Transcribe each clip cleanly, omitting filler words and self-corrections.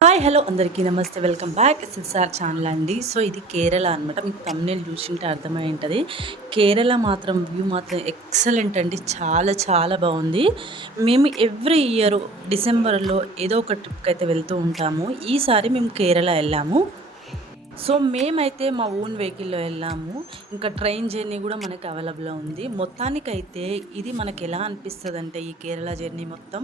Hi hello అందరికీ నమస్తే welcome back SSR channel అండి. సో ఇది కేరళ అనమాట. మీకు thumbnail చూసింటే అర్థమై ఉంటది. కేరళ మాత్రం వ్యూ మాత్రం ఎక్సలెంట్ అండి. చాలా చాలా బాగుంది. మేము ఎవ్రీ ఇయర్ డిసెంబర్‌లో ఏదో ఒక ట్రిప్‌కైతే వెళ్తూ ఉంటాము. ఈసారి మేము కేరళ ఎళ్ళాము. సో మేమైతే మా ఓన్ వెహికల్‌లో ఎళ్ళాము. ఇంకా ట్రైన్ జర్నీ గూడా మనకి అవైలబుల్‌లో ఉంది. మొత్తానికైతే ఇది మనకెలా అనిపిస్తదంటే ఈ కేరళ జర్నీ మొత్తం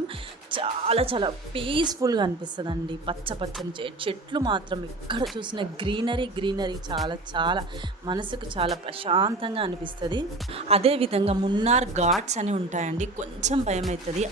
చాలా చాలా పీస్‌ఫుల్‌గా అనిపిస్తదండి. పచ్చ పచ్చని చెట్లు మాత్రం ఎక్కడ చూసినా గ్రీనరీ, గ్రీనరీ చాలా చాలా మనసుకు చాలా ప్రశాంతంగా అనిపిస్తది. అదే విధంగా మున్నార్ ఘాట్స్ అని ఉంటాయండి. కొంచెం భయమైతది.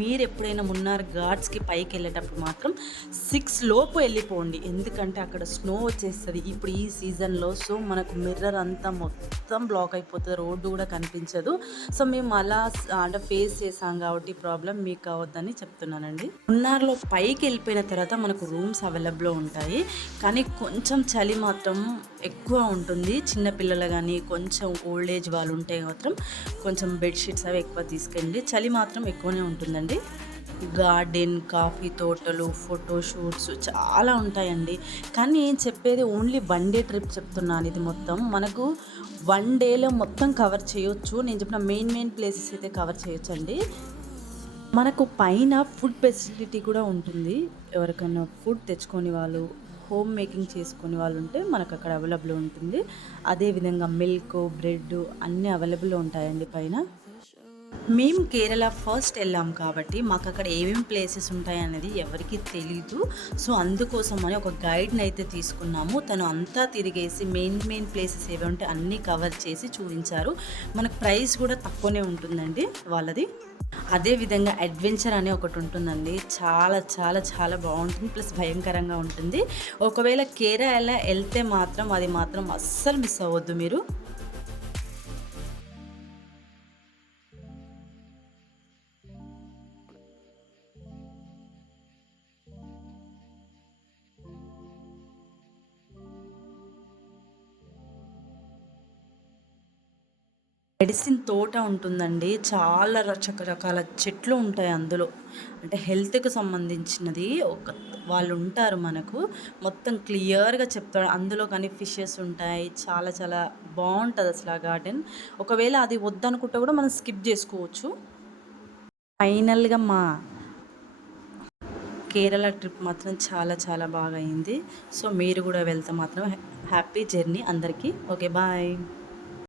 మీరెప్పుడైనా మున్నార్ ఘాట్స్‌కి పైకెళ్ళేటప్పుడు మాత్రం 6 లోపు ఎళ్ళిపోండి. ఎందుకంటే అక్కడ స్నో వచ్చేస్తది. ఇప్పుడు ఈ సీజన్‌లో. సో మనకు మిర్రర్ అంతా మొత్తం బ్లాక్ అయిపోతది. రోడ్డు గూడా కనిపించదు. సో మేము అలా అంటే ఫేస్ చేసాం కాబట్టి ప్రాబ్లమ్ మీకు అవ్వద్దని చెప్తున్నానండి. మున్నార్‌లో పైకెళ్ళిపోయిన తర్వాత మనకు రూమ్స్ అవైలబుల్‌లో ఉంటాయి. కానీ కొంచెం చలి మాత్రం ఎక్కువ ఉంటుంది. చిన్న పిల్లలు గానీ, కొంచెం ఓల్డ్ ఏజ్ వాళ్ళు ఉంటే మాత్రం కొంచెం బెడ్‌షీట్స్ అవి ఎక్కువ తీసుకెళ్ళండి. చలి మాత్రం ఎక్కువనే ఉంటుందండి. గార్డెన్, కాఫీ తోటలు, ఫోటో షూట్స్ చాలా ఉంటాయండి. కానీ నేను చెప్పేది ఓన్లీ వన్ డే ట్రిప్ చెప్తున్నాను. ఇది మొత్తం మనకు వన్ డేలో మొత్తం కవర్ చేయొచ్చు. నేను చెప్పిన మెయిన్ ప్లేసెస్ అయితే కవర్ చేయొచ్చండి. మనకు పైన ఫుడ్ ఫెసిలిటీ కూడా ఉంటుంది. ఎవరికైనా ఫుడ్ తెచ్చుకొని వాళ్ళు హోమ్ మేకింగ్ చేసుకునే వాళ్ళు ఉంటే మనకు అక్కడ అవైలబుల్ ఉంటుంది. అదేవిధంగా మిల్క్, బ్రెడ్ అన్నీ అవైలబుల్‌లో ఉంటాయండి పైన. మేము కేరళ ఫస్ట్ వెళ్ళాం కాబట్టి మాకక్కడ ఏమేమి ప్లేసెస్ ఉంటాయనేది ఎవరికీ తెలీదు. సో, అందుకోసమని ఒక గైడ్‌ని అయితే తీసుకున్నాము. తను అంతా తిరిగేసి మెయిన్ ప్లేసెస్ ఏవి ఉంటే అన్నీ కవర్ చేసి చూయించారు. మనకు ప్రైస్ కూడా తక్కువనే ఉంటుందండి వాళ్ళది. అదే విధంగా అడ్వెంచర్ అనే ఒకటుంటుందండి. చాలా చాలా చాలా బావుంటుంది. ప్లస్ భయంకరంగా ఉంటుంది. ఒకవేళ కేరళ ఎళ్తే మాత్రం అది మాత్రం అస్సలు మిస్ అవ్వద్దు మీరు. మెడిసిన్ తోట ఉంటుందండి. చాలా రకరకాల చెట్లు ఉంటాయి అందులో. అంటే హెల్త్‌కి సంబంధించినది వాళ్ళుంటారు మనకు. మొత్తం క్లియర్‌గా చెప్తారు. అందులో కానీ ఫిషెస్ ఉంటాయి. చాలా చాలా బావుంటదసల ఆ గార్డెన్. ఒకవేళ అది వద్దనుకుంటే కూడా మనం స్కిప్ జేసుకోవచ్చు. ఫైనల్‌గా మా కేరళ ట్రిప్ మాత్రం చాలా చాలా బాగా అయింది. సో, మీరు గూడా వెళ్తే మాత్రం హ్యాపీ జర్నీ అందరికీ. ఓకే. బాయ్.